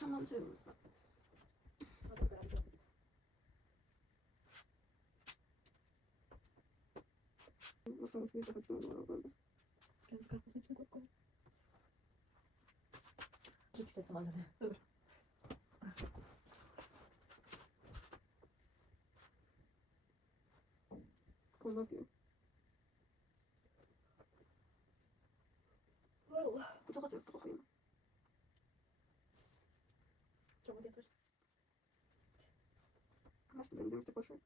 Tamam canım. Anlatıyor. Bu çok acayip bakayım. Nasıl ben de boşver.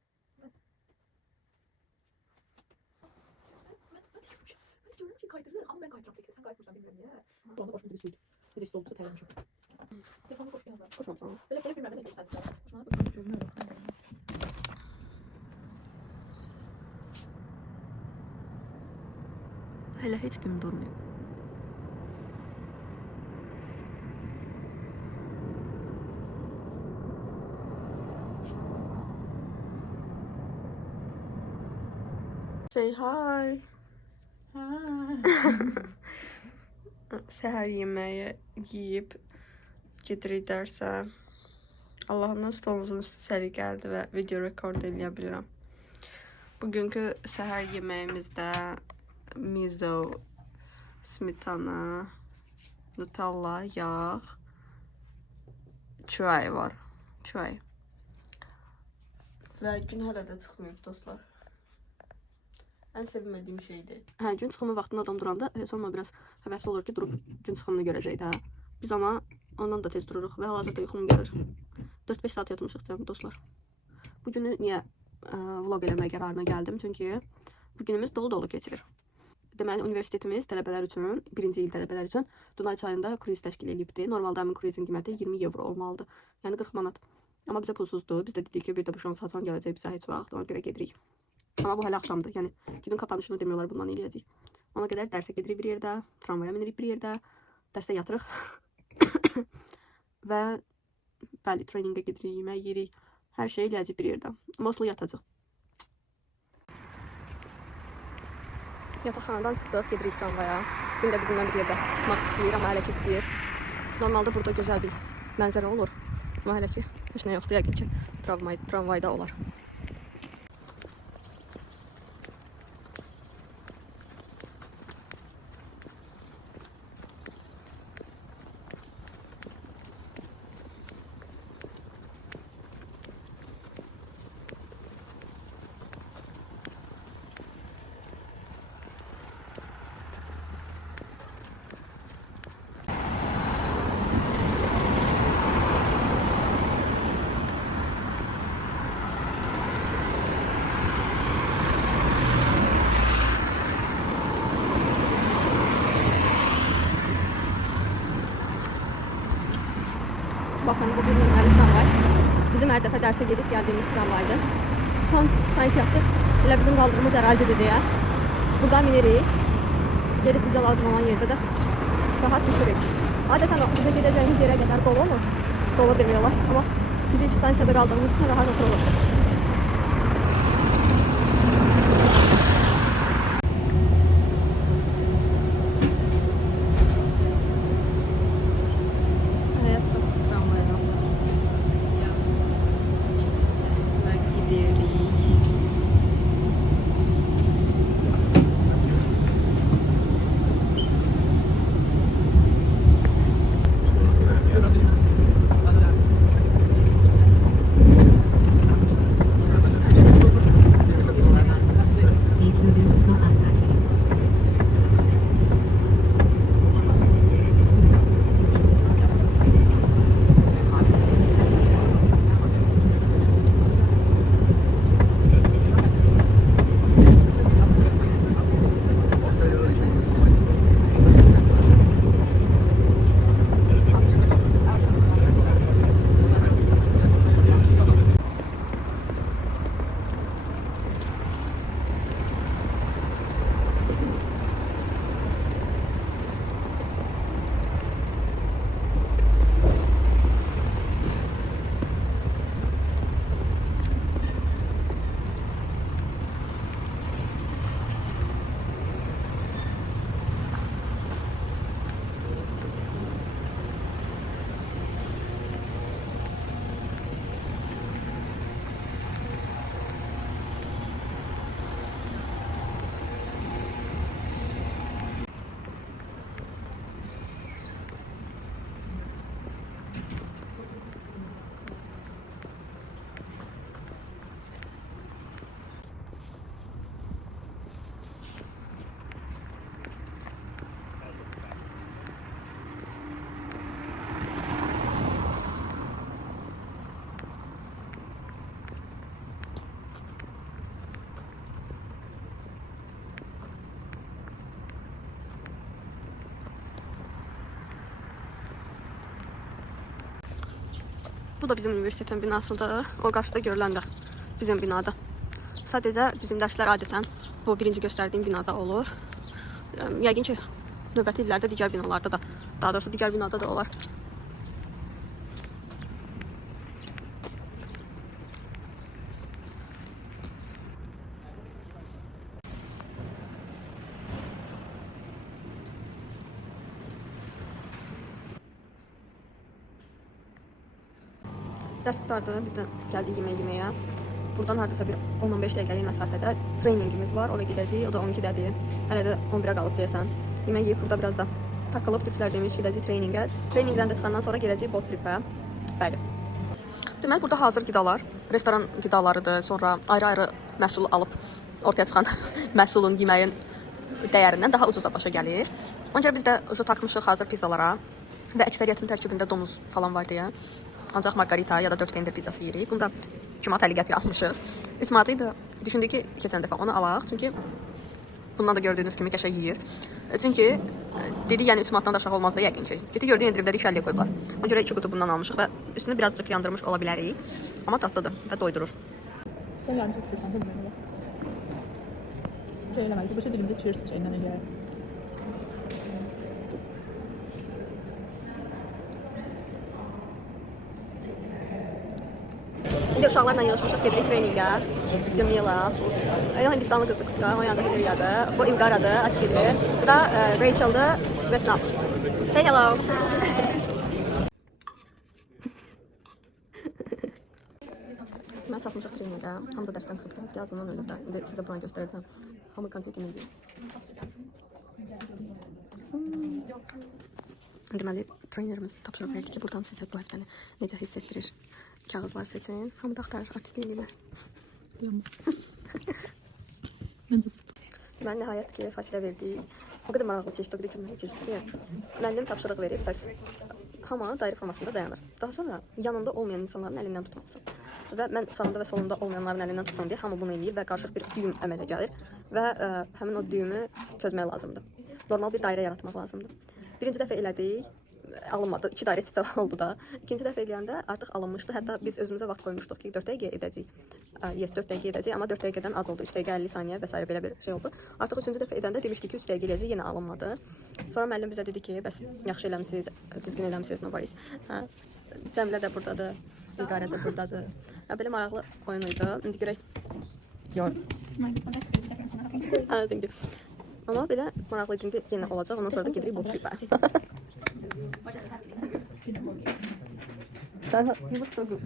Ben diyorum ki kaydırır ama ben kaydıram peki sen kaydırırsan bilmiyorum ya. Bu anda başımda bir suydu. Biz işte oldu terlemişim. Telefonu koş biraz daha. Koşmam sana. Böyle bilmem ne görsen. Koşmana bak. Görünüyor. Hele hiç kim durmuyor. Say hi. Səhər yeməyi yeyib gedirik dərsə. Allahımdan stolumuzun üstü səri gəldi və video rekord eləyə bilirəm. Bugünkü səhər yeməyimizdə mizo, smetana, nutella, yağ, çay var. Çay. Və gün hələ də çıxmayıb dostlar. Ən sevmədiyim şeydir. Hə, gün çıxımı vaxtında adam duranda sonra biraz həvəsli olur ki, durub gün çıxımını görəcək də. Biz amma ondan da tez dururuq və hal-hazırda yuxum gəlir. 4-5 saat yatmışıq canım dostlar. Bu günü niyə vlog eləmək qərarına gəldim? Çünki bu günümüz dolu-dolu keçirir. Deməli, universitetimiz tələbələr üçün, birinci il tələbələr üçün Dunay çayında kruiz təşkil edibdi. Normalda həmin kruizin qiyməti 20 euro olmalıdır. Yəni 40 manat. Amma bizə pulsuzdur. Biz də dedik ki, bir də bu şans haçan gələcək bizə heç vaxt. Ona görə gedirik. Ama bu hələ axşamdır. Yəni günün kapanışını demiyorlar, bundan eləyəcəyik. Ona qədər dərsə gedirik bir yerdə, tramvaya minirik bir yerdə, dərsdə yatırıq. Və bəli, treyningə gedirik, yemək yeyirik. Hər şey eləyəcək bir yerdə. Mostly yatacaq. Yataqxanadan çıxdıq, gedirik tramvaya. Gün də bizimlə bir yerdə çıxmaq istəyir, amma hələ ki istəyir. Normalda burada gözəl bir mənzərə olur. Amma hələ ki heç nə yoxdur, yəqin ki tramvayda olar. Bakın bu bir nömrəli tramvay. Bizim hər dəfə dərsə gedib gəldiyimiz tramvaydır. Son stansiyası elə bizim qaldığımız ərazidir deyə. Buradan minirik. Gedib bizə lazım olan yerdə də rahat düşürük. Adətən bizə gedəcəyimiz yerə qədər dolu olur. Dolu demiyorlar. Amma biz ilk stansiyada qaldığımız üçün rahat oturulur. Bu da bizim universitetin binasıdır. O qarşıda görülən də bizim binada. Sadəcə bizim dərslər adətən bu birinci göstərdiyim binada olur. Yəqin ki, növbəti illərdə digər binalarda da, daha doğrusu digər binada da olar. Dərs qutardı, biz də gəldik yemək yeməyə. Buradan hardasa bir 10-15 dəqiqəlik məsafədə treyningimiz var, oraya gedəcəyik, o da 12-dədir. Hələ də 11-ə qalıb deyəsən. Yemək yeyib burada biraz da takılıb, türklər demiş gedəcəyik treyningə. Treyningdən də çıxandan sonra gedəcəyik boat tripə. Bəli. Deməli, burada hazır qidalar, restoran qidalarıdır, sonra ayrı-ayrı məhsul alıb ortaya çıxan məhsulun, yeməyin dəyərindən daha ucuza başa gəlir. Ona görə biz də takmışıq hazır pizzalara və əksəriyyətin tərkibində donuz falan var deyə. Ancaq margarita ya da 4 pendir pizzası yeyirik. Bunda 2 manat 50 qəpiyə almışıq. 3 manat idi. Düşündük ki, keçən dəfə onu alaq. Çünki bundan da gördüyünüz kimi qəşəng yeyir. Çünki dedi, yəni 3 manatdan da aşağı olmaz da yəqin ki. Geti gördüyün endirimdə 2.50 qoyublar. Ona görə 2 qutu bundan almışıq və üstünü birazcık yandırmış ola bilərik. Amma tatlıdır və doydurur. Sen yarın çok düşürsen de bilmiyorum. Şey eləməli, bu şey dilimdə cheers şeyindən eləyər. İndi uşaqlarla yığışmışıq, gedirik treyningə. Cemila, Hindistanlı qızdır, o yanında Suriyadır, bu İlqaradır, Açkidir. Bu da Rachel'dır, Vietnam. Say hello. Mən çatmışıq treyningə, hamı da dərsdən çıxıb gəldi, acından ölüb də. İndi sizə buranı göstərəcəm. Hamı konfet yeməliyiz. Deməli, treynerimiz tapşırıq verdi ki, buradan sizə bu həftəni necə hiss etdirir kağızlar seçin. Hamı da axtarır, artistlik edirlər. Mən nəhayət ki, fasilə verdik. O qədər maraqlı keçdi, o qədər gülməli keçdi ki, müəllim tapşırıq verib, bəs hamı dairə formasında dayanır. Daha sonra yanında olmayan insanların əlindən tutmalısın. Və mən sağında və solunda olmayanların əlindən tutsam deyə hamı bunu eləyir və qarışıq bir düyüm əmələ gəlir və həmin o düyümü çözmək lazımdır. Normal bir dairə yaratmaq lazımdır. Birinci dəfə elədik, alınmadı. 2 dairə çiçək oldu da. İkinci dəfə eləyəndə artıq alınmışdı. Hətta biz özümüzə vaxt qoymuşduq ki, 4 dəqiqə edəcəyik. Yes, 4 dəqiqə edəcəyik, amma 4 dəqiqədən az oldu. 3 dəqiqə 50 saniyə və s. belə bir şey oldu. Artıq 3-cü dəfə edəndə demişdik ki, 3 dəqiqə eləyəcəyik, yenə alınmadı. Sonra müəllim bizə dedi ki, bəs yaxşı eləmisiniz, düzgün eləmisiniz, no worries. Cəmilə də burdadır, İlqarə də burdadır. Belə maraqlı oyun idi. İndi görək. Thank you. Amma belə maraqlı idi, yenə olacaq. Ondan sonra da gedirik boat tripə. You look so good.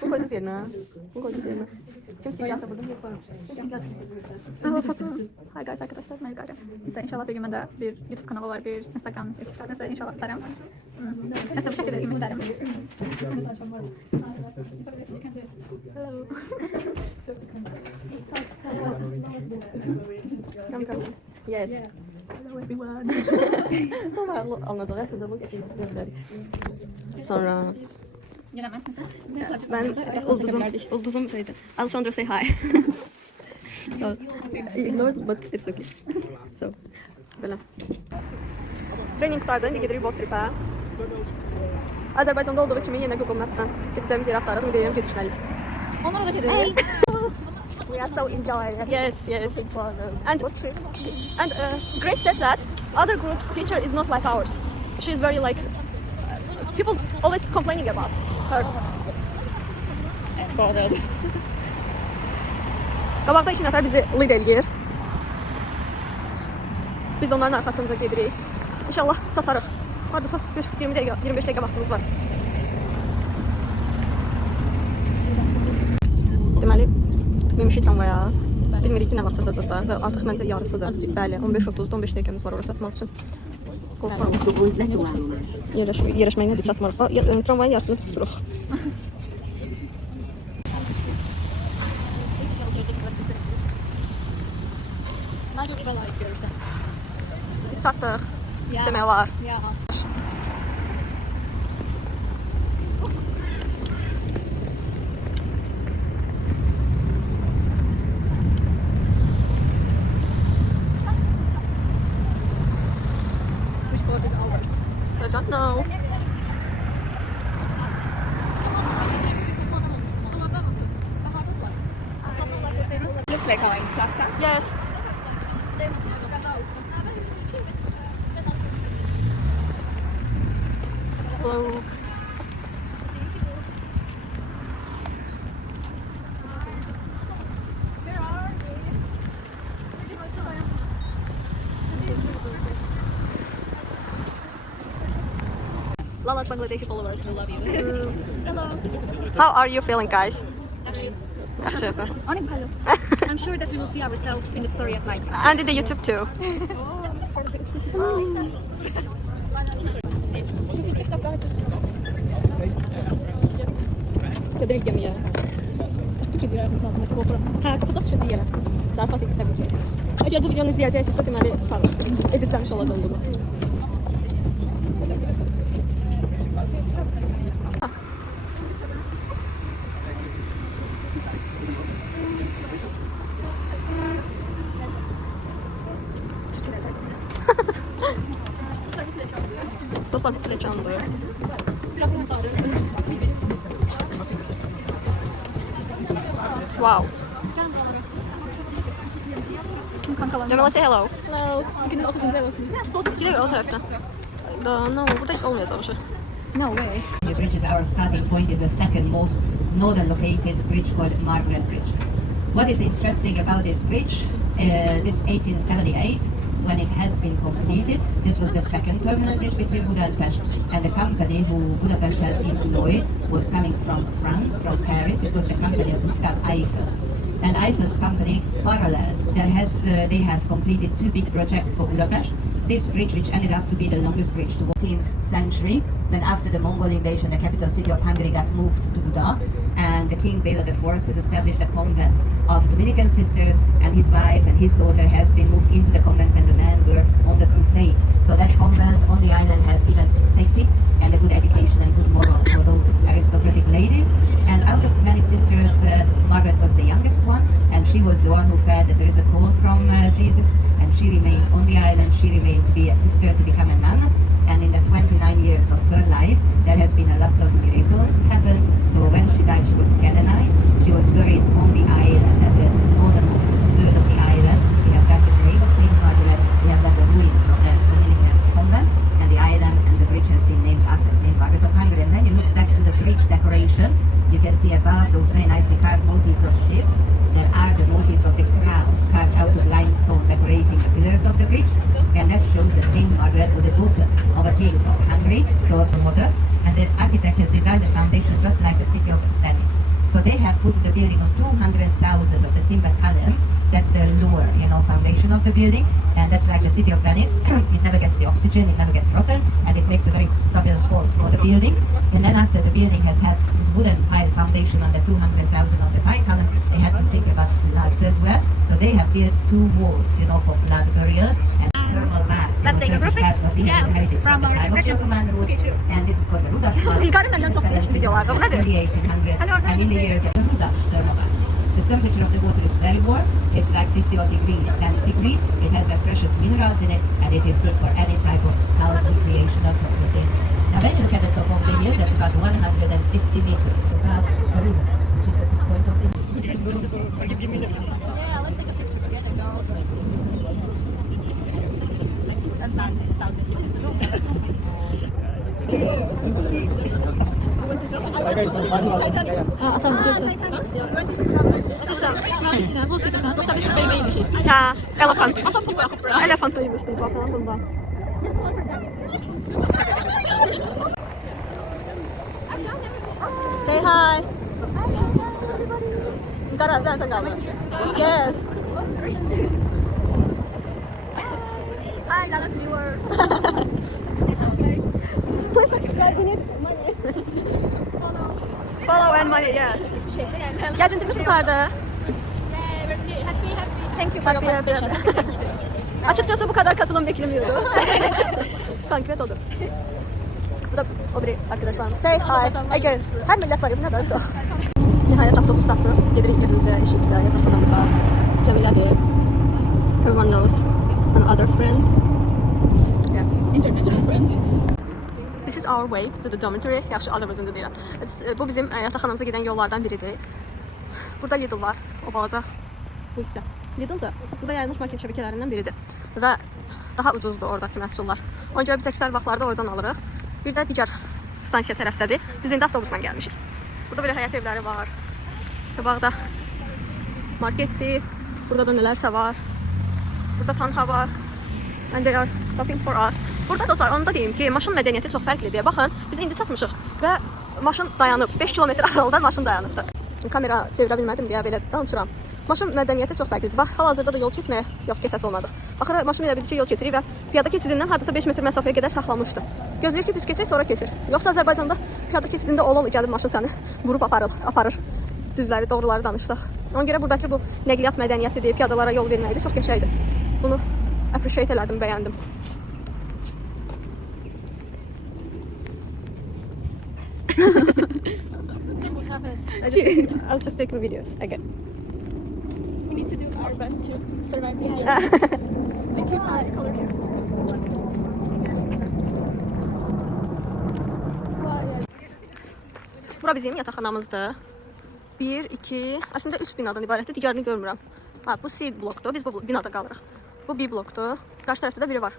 Bu koyduz yerine. Bu koyduz yerine. Kim istəyirsə burada bir koyalım. Saçım. Hi guys arkadaşlar, ben İlqarə. Neyse inşallah bir gün de bir YouTube kanalı var, bir Instagram, TikTok. Neyse inşallah sarım. Neyse bu şekilde yemek derim. Come, come. Yes. Hello everyone. Sonra anlayacaq, əslində bu qəşəng. Sonra Yine ben mesela. ben ulduzum şeydi. Alessandro say hi. So, ignored but it's okay. So, belə. Trening qutardı, indi gedirik boat tripə. Azərbaycanda olduğu kimi yenə Google Maps-dən gedəcəyimiz yeri axtarırıq, indi deyirəm gedişməliyik. Onlara da gidelim. We are so enjoying it. Yes, yes. And Grace said that other groups' teacher is not like ours. She's very like people always complaining about her. Qabaqda 2 nəfər bizi lead edir. Biz onların arxasınca gedirik. İnşallah çatarıq. Hardasa 20 dəqiqə, 25 dəqiqə vaxtımız var. Deməli, binmişik tramvaya. Bilmirik ki, nə vaxt çatacaq da və artıq məncə yarısıdır. Bəli, 15:30-da 15 dəqiqəmiz var oraya çatmaq üçün. Yerləşməyə nədir çatmarıq. Tramvayın yarısını biz tuturuq. Biz çatdıq. Demək olar. I don't know. Hello. Lala's Bangladeshi followers will love you. Hello. How are you feeling, guys? Yaxşı. I'm sure that we will see ourselves in the story at night. And in the YouTube too. Kadir gemiye. Ha, kapataq düşəcək yerə. Zarafat etdik təbii ki. Əgər bu videonu izləyəcəksinizsə, deməli, sağ editləmiş olacaq bunu. Dostlar, bu fileçandır. Wow. Cemile, say hello. Hello. Bugün ofisimize basın. Gidelim o taraftan. No, burada hiç olmayacak bir şey. No way. The bridge is our starting point, is the second most northern located bridge called Margaret Bridge. What is interesting about this bridge, this 1878, when it has been completed, this was the second terminal bridge between Budapest, and the company who Budapest has employed was coming from France, from Paris. It was the company of Gustave Eiffels. And Eiffel's company, parallel, they have completed two big projects for Budapest. This bridge, which ended up to be the longest bridge to the 14th century, when after the Mongol invasion, the capital city of Hungary got moved to Buda, and the King Bela IV has established a convent of Dominican sisters, and his wife and his daughter has been moved into the convent when the men were on the crusade. So that convent on the island has given safety and a good education and good moral for those aristocratic ladies. And out of many sisters, Margaret was the youngest one, and she was the one who felt that there is a call from Jesus, and she remained on the island. She remained to be a sister, to become a nun. And in the 29 years of her life, there has been a lot of miracles happen. So when she died, she was canonized. She was buried on the island, at the northernmost third of the island. We have got the grave of Saint Margaret. We have got the ruins of the Dominican convent, and the island and the bridge has been named after Saint Margaret of Hungary. And when you look back to the bridge decoration, you can see above those very nicely carved motifs of ships, there are the motifs of the crown carved out of limestone decorating the pillars of the bridge, and that shows that Saint Margaret was a daughter of a king of Hungary, so also mother, and the architect has designed the foundation just like the city of Venice. So they have put the building on 200,000 of the timber columns. That's the lower, foundation of the building, and that's like the city of Venice. It never gets the oxygen, it never gets rotten, and it makes a very stable hold for the building. And then after the building has had this wooden pile foundation on the 200,000 of the pile column, they had to think about floods as well. So they have built two walls, for flood burials and thermal baths. Let's take a group pic. Yeah, from our Ottoman route, and this is called the Rudas flood. İlgarım benden çok flash videolar var. Bu nedir? 1800, and in the years of the Rudas thermal bath. The temperature of the water is very warm. It's like 50 odd degrees centigrade. It has the precious minerals in it, and it is good for any type of health recreational purposes. Now when you look at the top of the hill, that's about 150 meters above the river, which is the point of the hill. Yeah, let's take a picture together, girls. That's not sound. Zoom. Let's zoom. Atam gözü. Ha, elefant. Elefant uyumuş değil bakalım bundan. Say hi. You gotta say hello. Yes. Hi, Lala's viewers. Please subscribe. We need money. Follow and money, yes. Gezintimiz bu kadar. Thank you for your participation. Açıkçası bu kadar katılım beklemiyordu. Konkret olur. Bu da o bir arkadaşlarımız. Say hi. Again. Her millet var ya, bu ne derse. Nihayet avtobus taktı. Gelirik evimize, işimize, yatakhanamıza. Cemile'dir. Everyone knows. An other friend. Yeah. International friend. This is our way to the dormitory. Yaxşı, Azərbaycanda deyirəm. Bu bizim yatakhanamıza gedən yollardan biridir. Burada Lidl var, o balaca. Bu hissə. Lidl da bu da yayılmış market şəbəkələrindən biridir və daha ucuzdur oradakı məhsullar. Ona görə biz əksər vaxtlarda oradan alırıq. Bir də digər stansiya tərəfdədir. Biz indi avtobusla gəlmişik. Burada belə həyət evləri var. Qabaqda marketdir. Burada da nələrsə var. Burada tanha var. And they are stopping for us. Burada dostlar, onu da deyim ki, maşın mədəniyyəti çox fərqlidir. Baxın, biz indi çatmışıq və maşın dayanıb. 5 kilometr aralıda maşın dayanıbdır. Kamera çevirə bilmədim deyə belə danışıram. Maşın mədəniyyəti çox fərqlidir. Bax, hal-hazırda da yol keçməyə keçəsi olmadıq. Axırı maşın elə bildi ki, yol keçirik və piyada keçidindən hardasa 5 metr məsafəyə qədər saxlamışdı. Gözləyir ki, biz keçək, sonra keçir. Yoxsa Azərbaycanda piyada keçidində ol gəlib maşın səni vurub aparır. Düzləri, doğruları danışsaq. Ona görə buradakı bu nəqliyyat mədəniyyəti deyib piyadalara yol verməkdir, çox qəşəngdir. Bunu appreciate elədim, bəyəndim. I'll just take my videos again. We need to do our best to survive this year. To keep our color here. Bura bizim yataqxanamızdır. 1, 2, əslində 3 binadan ibarətdir. Digərini görmürəm. Ha, bu C blokdur. Biz bu binada qalırıq. Bu B blokdur. Qarşı tərəfdə də biri var.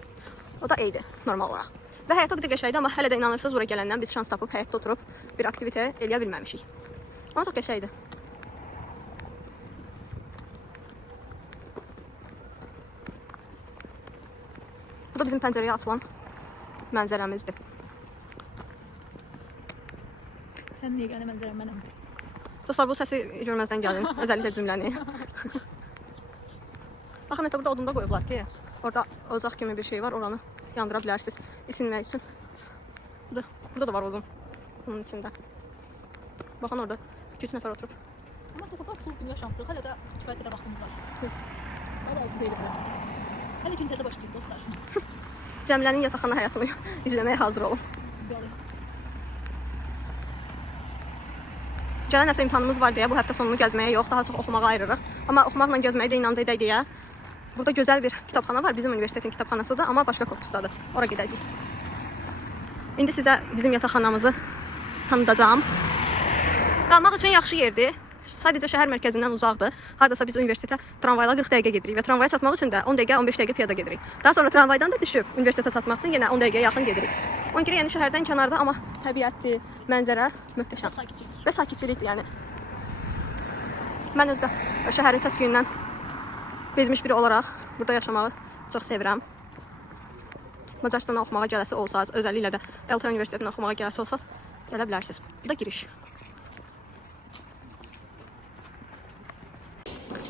O da E'dir, normal olaraq. Və həyat o qədər qəşəngdir, amma hələ də inanırsınız bura gələndən biz şans tapıb həyatda oturub bir aktivitə eləyə bilməmişik. Amma çox qəşəngdir. Bu da bizim pəncərəyə açılan mənzərəmizdir. Sən niyə gələn mənzərəm mənəm? Dostlar, bu səsi görməzdən gəlin, özelliklə cümləni. Baxın, hətta burada odunda qoyublar ki, orada ocaq kimi bir şey var, oranı yandıra bilərsiniz isinmək üçün. Burada da var odun, bunun içində. Baxın, orada 2-3 nəfər oturub. Amma doğrudan full gün yaşamdıq, hələ də kifayət qədər vaxtımız var. Hələ deyilir. Hələ gün təzə başlayıb, dostlar. Cəmilənin yataqxana həyatını izləməyə hazır olun. Gələn həftə imtahanımız var deyə bu həftə sonunu gəzməyə yox, daha çox oxumağa ayırırıq. Amma oxumaqla gəzməyi də inandı edək deyə. Burada gözəl bir kitabxana var, bizim universitetin kitabxanasıdır, amma başqa korpusdadır. Ora gedəcəyik. İndi sizə bizim yataqxanamızı tanıdacağım. Qalmaq üçün yaxşı yerdir. Sadəcə şəhər mərkəzindən uzaqdır. Hardasa biz universitetə tramvayla 40 dəqiqə gedirik və tramvaya çatmaq üçün də 10 dəqiqə, 15 dəqiqə piyada gedirik. Daha sonra tramvaydan da düşüb universitetə çatmaq üçün yenə 10 dəqiqəyə yaxın gedirik. Ona görə yəni şəhərdən kənarda, amma təbiətdir, mənzərə möhtəşəm və sakitçilikdir yəni. Mən özdə şəhərin səs-küyündən bezmiş biri olaraq burada yaşamağı çox sevirəm. Macaristana oxumağa gələsi olsaz, özəlliklə də LT Universitetinə oxumağa gələsi olsaz, gələ bilərsiniz. Bu da giriş.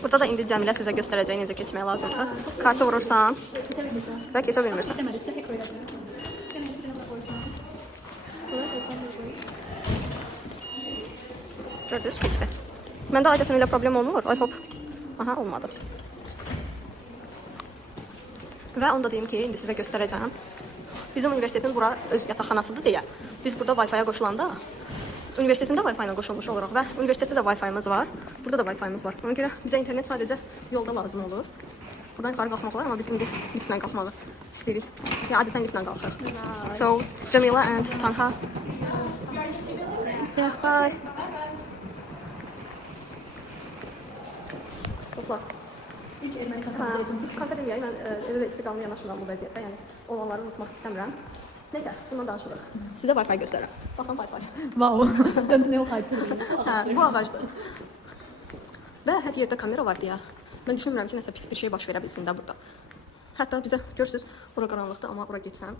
Burada da indi Cəmilə sizə göstərəcək necə keçmək lazımdır. Kartı vurursan və keçə bilmirsən. Gördünüz, keçdi. Məndə adətən elə problem olmur. I hope. Aha, olmadı. Və onu da deyim ki, indi sizə göstərəcəm. Bizim universitetin bura öz yataqxanasıdır deyə. Biz burada Wi-Fi-yə qoşulanda universitetində Wi-Fi ilə qoşulmuş oluruq və universitetdə də Wi-Fi-miz var. Burada da Wi-Fi-miz var. Ona görə bizə internet sadəcə yolda lazım olur. Buradan yuxarı qalxmaq olar, amma biz indi liftlə qalxmağı istəyirik. Yəni adətən liftlə qalxırıq. So, Jamila and Tanha. Yeah, bye. Dostlar. Konfederiyaya mən elə istiqamlı yanaşmıram bu vəziyyətdə. Yəni olanları unutmaq istəmirəm. Neyse, bundan danışırıq. Sizə Wi-Fi göstərirəm. Baxın Wi-Fi. Wow. Döndü ne o kaydısın. Hə, bu ağacdır. Və hər yerdə kamera var deyə. Mən düşünmürəm ki, nəsə pis bir şey baş verə bilsin də burada. Hətta bizə görürsünüz, bura qaranlıqdır, amma bura getsən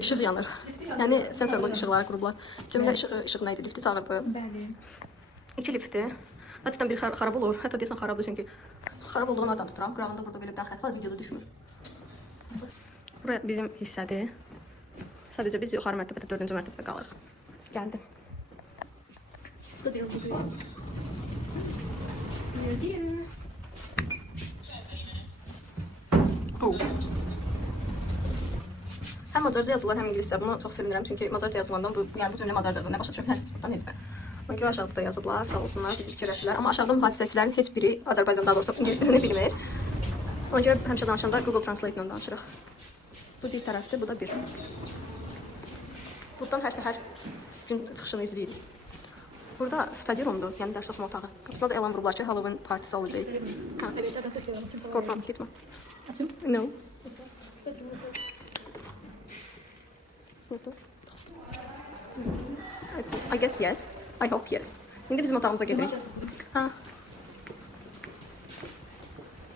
işıq yanır. Yəni sensorlu işıqları qurublar. Cəmilə işıq nə idi? Lifti çağırıb. Bəli. 2 lifti. Hətta biri xarab olur. Hətta deyəsən xarabdır çünki xarab olduğunu oradan tuturam. Qırağında burada belə bir xətt var, videoda düşmür. Bura bizim hissədir. Sadəcə biz yuxarı mərtəbədə 4-cü mərtəbədə qalırıq. Gəldi. Stadion buzuyuz. Həm Macarca yazılar, həm ingiliscə. Buna çox sevinirəm çünki Macarca yazılandan bu cümlə Macarcadır. Nə başa düşürəm, buradan heç də. Ona görə aşağıda yazıblar, sağ olsunlar, bizi fikirləşdilər. Amma aşağıda mühafizəçilərin heç biri Azərbaycan, daha doğrusu ingilis dilini bilmir. Ona görə həmişə danışanda Google Translate ilə danışırıq. Bu bir tərəfdir, bu da bir. Buradan hər səhər gün çıxışını izləyirik. Burada stadiondur, yəni dərs oxuma otağı. Qapısında da elan vurublar ki, Halloween partisi olacaq. Ha, Evet, zaten ses veriyorum. Kim qorxuram, getmə. Açın. No. I guess yes. I hope yes. İndi bizim otağımıza gedirik. Ha.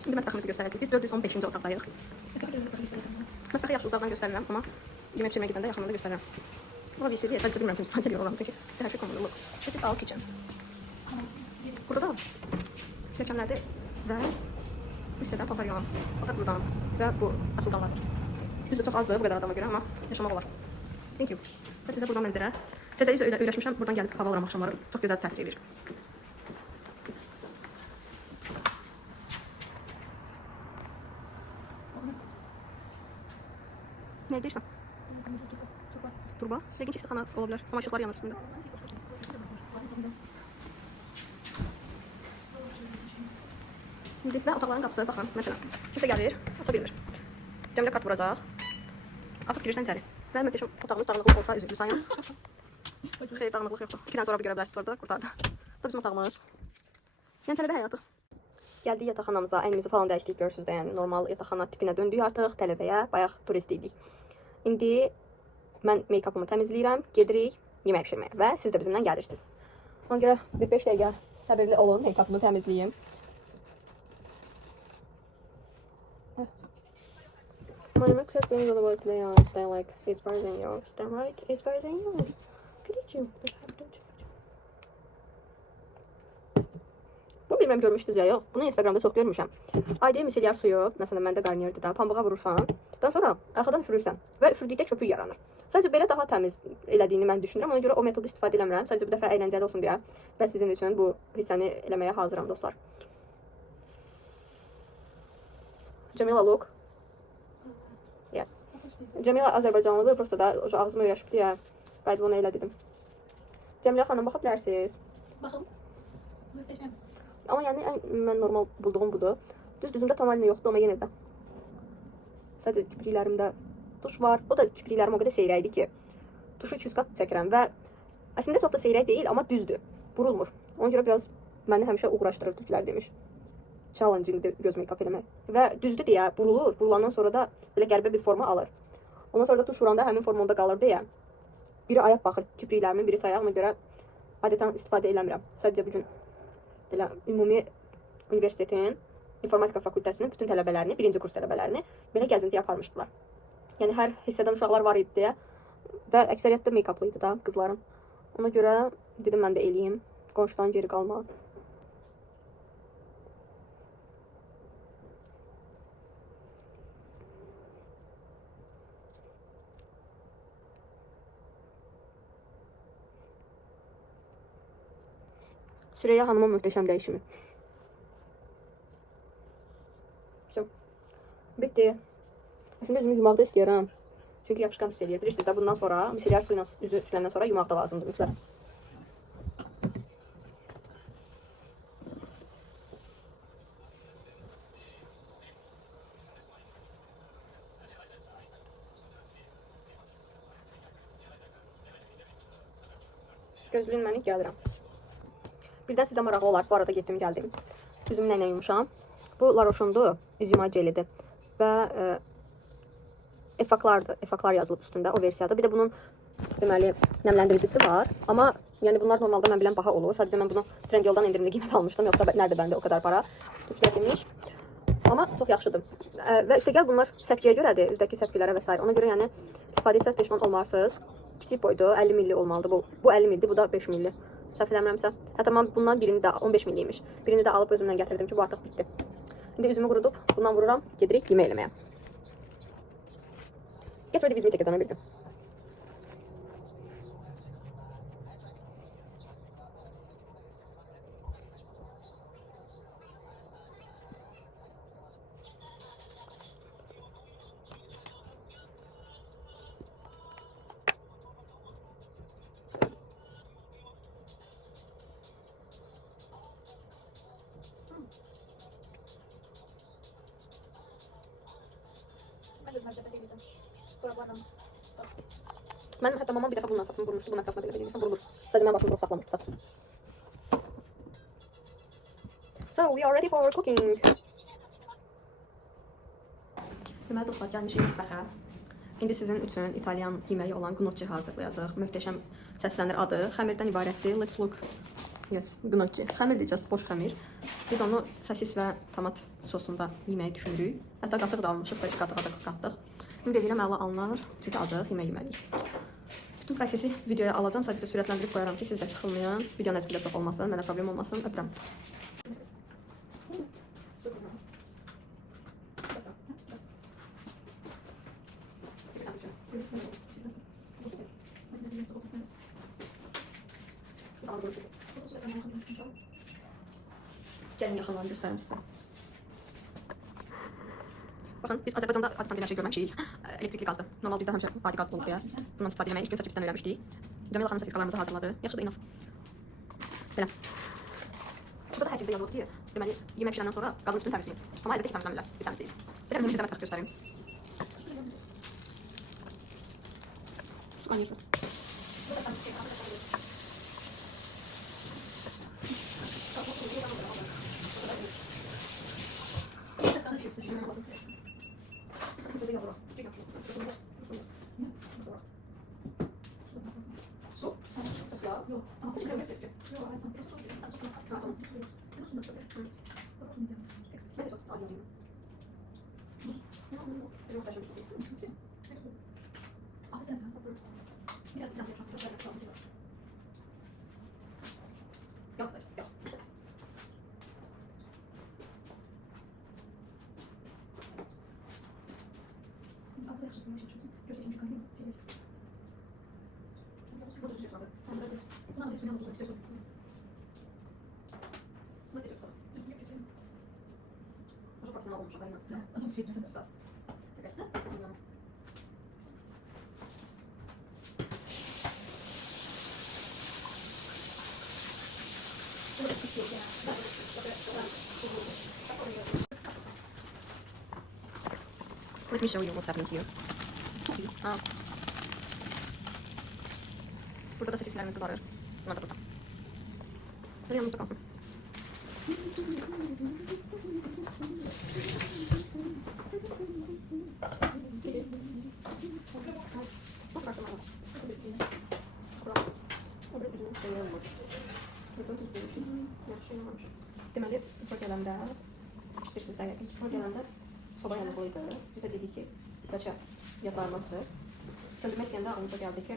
İndi mətbəximizi göstərəcək. Biz 415-ci otaqdayıq. Mətbəxi yaxşı uzaqdan göstərirəm, amma yemək pişirməyə gedəndə yaxından da göstərirəm. Bura VC deyil, sadəcə bilmirəm ki, standart yer oram, çünki bizə hər şey konulur. This is our kitchen. Burada da pilləkənlərdə və hissədən paltar yığan. Paltar buradan və bu asıl dallardır. Düzdür, çox azdır bu qədər adama görə, amma yaşamaq olar. Thank you. Və sizə buradan mənzərə. Təzəliklə öyrəşmişəm, buradan gəlib hava alıram axşamları. Çox gözəl təsir edir. Nə edirsən? Turba? Yəqin ki, istixana ola bilər. Amma işıqlar yanır üstündə. İndi və otaqların qapısı, baxın, məsələn. Kimsə gəlir, aça bilmir. Cəmilə kart vuracaq. Açıq girirsən içəri. Və möhtəşəm otağınız dağınıqlıq olsa, üzrlü sayın. Xeyr, dağınıqlıq yoxdur. 2 dənə sonra bir görə bilərsiniz orada, qurtardı. Bu da bizim otağımız. Yəni tələbə həyatı. Gəldik yataqxanamıza, əynimizi falan dəyişdik, görürsünüz də, yəni normal yataqxana tipinə döndük artıq, tələbəyə, bayaq turist idik. İndi mən make-up'ımı təmizləyirəm, gedirik yemək pişirməyə və siz də bizimlə gəlirsiniz. Ona görə bir 5 dəqiqə səbirli olun, make-up'ımı təmizləyim. My makeup is all about layout. They like it's better than yours. Damn right, it's better than yours. Good at you. Bu bilməm görmüşdünüz ya, yox. Bunu Instagramda çox görmüşəm. Ayda misellər suyu, məsələn məndə qarniyerdir da, pambığa vurursan, daha sonra arxadan üfürürsən və üfürdükdə köpük yaranır. Sadəcə belə daha təmiz elədiyini mən düşünürəm. Ona görə o metodu istifadə eləmirəm. Sadəcə bu dəfə əyləncəli olsun deyə və sizin üçün bu hissəni eləməyə hazıram dostlar. Cəmila look. Yes. Cəmila Azərbaycanlıdır, prosta da ağzıma öyrəşibdi ya. Qaydı onu elə dedim. Cəmila xanım, baxa bilərsiniz. Baxın. Möhtəşəmsiniz. Amma yəni mən normal bulduğum budur. Düz-düzümdə tam halinde yoxdur, amma yenə də. Sadəcə kipriklərimdə tuş var. O da kipriklərim o qədər seyrəkdir ki, tuşu 200 qat çəkirəm və əslində çox da seyrək deyil, amma düzdür. Burulmur. Ona görə biraz məni həmişə uğraşdırır türklər demiş. Challengingdir göz make-up eləmək. Və düzdür deyə burulur. Burulandan sonra da belə qəribə bir forma alır. Ondan sonra da tuş vuranda həmin forma onda qalır deyə. Biri ayaq baxır kipriklərimin, biri ayağıma görə adətən istifadə eləmirəm. Sadəcə bu gün elə ümumi universitetin informatika fakültəsinin bütün tələbələrini, birinci kurs tələbələrini belə gəzintiyə aparmışdılar. Yəni hər hissədən uşaqlar var idi deyə və əksəriyyətdə make-uplı idi da qızların. Ona görə dedim mən də eləyim, qonşudan geri qalma. Süreyya xanımın möhtəşəm dəyişimi. Bitti. Əslində üzümü yumaqda istəyirəm. Çünki yapışqan hiss eləyir. Bilirsiniz də bundan sonra misellər suyla üzü siləndən sonra yumaq da lazımdır mütləq. Gözləyin məni, gəlirəm. Birdən sizə maraqlı olar. Bu arada getdim, gəldim. Üzümü nəylə yumuşam. Bu La Roche-undur, üz yuma jelidir. Və efaklardır. Efaklar yazılıb üstündə o versiyada. Bir də bunun deməli nəmləndiricisi var. Amma yəni bunlar normalda mən bilən baha olur. Sadəcə mən bunu Trendyoldan endirimli qiymət almışdım. Yoxsa nədir bəndə o kadar para? Türklər demiş. Amma çox yaxşıdır. Və üstəgəl bunlar səpkiyə görədir. Üzdəki səpkilərə və s. Ona görə yəni istifadə etsəz peşman olmarsınız. Kiçik boydu. 50 milli olmalıdır bu. Bu 50 millidir. Bu da 5 milli. Səhv eləmirəmsə. Hətta mən bundan birini də 15 milliymiş. Birini də alıb özümdən gətirdim ki, bu artıq bitdi. İndi üzümü qurudub bundan vururam. Gedirik yemək eləməyə. Get ready vizimi çəkəcəm bir gün. Mən hətta mamam bir dəfə bundan saçımı vurmuşdu. Bu ətrafına belə bilirsən, vurulur. Sadəcə mən başımı çox saxlamır, saç. So we are ready for cooking. Deməli dostlar, gəlmişik mətbəxə. İndi sizin üçün İtalyan yeməyi olan gnocchi hazırlayacağıq. Möhtəşəm səslənir adı. Xəmirdən ibarətdir. Let's look. Yes, gnocchi. Xəmir deyəcəz, boş xəmir. Biz onu sosis və tomat sosunda yeməyi düşünürük. Hətta qatıq da almışıq, belə qatığa da qatdıq. Ümid edirəm əla alınar, çünki acıq yemək yeməliyik. Bütün prosesi videoya alacağım, sadəcə sürətləndirib qoyaram ki, siz də sıxılmayın. Video nəcibdə çox olmasın, mənə problem olmasın. Öpürəm. Gəlin yaxınlarını göstərim sizə. Baxın, biz Azərbaycanda adından belə şey görməmişik. Elektrikli qazdır. Normal bizdə həmişə adi qaz olub deyə bundan istifadə etməyi ilk gün çəkibdən öyrənmişdik. Cəmilə xanım səsiskalarımızı hazırladı. Yaxşı da inaf. Belə. Burada da hər şeydə yazılıb ki, deməli, yemək pişirəndən sonra qazın üstünü təmizləyin. Amma əlbəttə ki, təmizləmirlər. Biz təmizləyirik. Belə sizə mətbəx göstərim. Su qaynayır şu. Let me show you what's happening here. Burada da sosislerimiz kızarır. Bunlar da burada. Böyle yanımızda kalsın. Deməli, bura gələndə, istəyirsiniz də yəqin, bura gələndə soba yanıqlıydı. Bizə dedik ki, bəlkə yadlarından çıxır. Söndürmək istəyəndə ağımıza gəldi ki,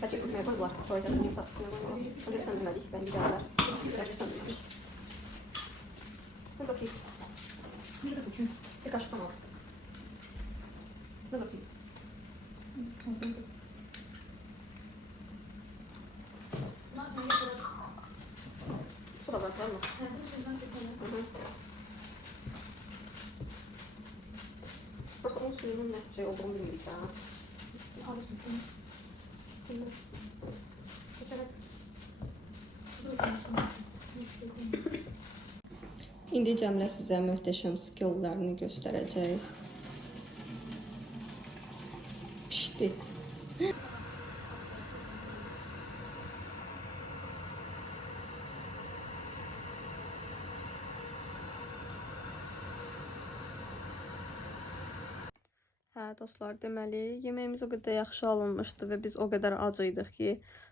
bəlkə isitməyə qoydular. Sonra da bir saat isitməyə qoydular. Söndürüb söndürmədik, bəlkə gəlirlər. Bəlkə söndürmüş. It's okay. Bir qaşıqdan az. It's okay. Su da var mı? Просто onun suyunun ne şey olduğunu bilmiyoruz ya. İndi Cəmilə sizə möhtəşəm skilllərini göstərəcək. Pişdi. Hə dostlar, deməli, yeməyimiz o qədər yaxşı alınmışdı və biz o qədər ac idik ki,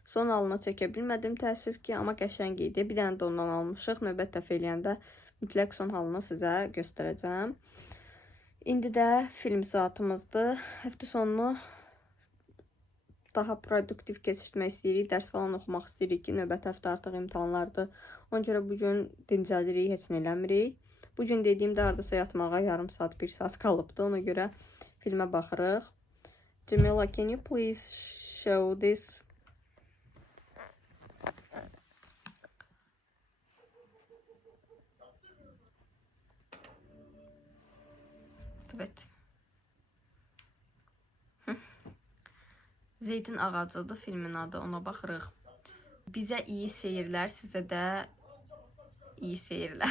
son halına çəkə bilmədim təəssüf ki, amma qəşəng idi. Bir dənə də ondan almışıq. Növbət dəfə eləyəndə mütləq son halını sizə göstərəcəm. İndi də film saatımızdır. Həftə sonunu daha produktiv keçirmək istəyirik. Dərs falan oxumaq istəyirik ki, növbət həftə artıq imtahanlardır. Ona görə bugün dincəlirik, heç nə eləmirik. Bugün dediyimdə hardasa yatmağa yarım saat, 1 saat kalıbdı. Ona görə filmə baxırıq. Cəmilə, can you please show this? Evet. Zeytin ağacıdır filmin adı, ona baxırıq. Bizə iyi seyirlər, sizə də iyi seyirlər.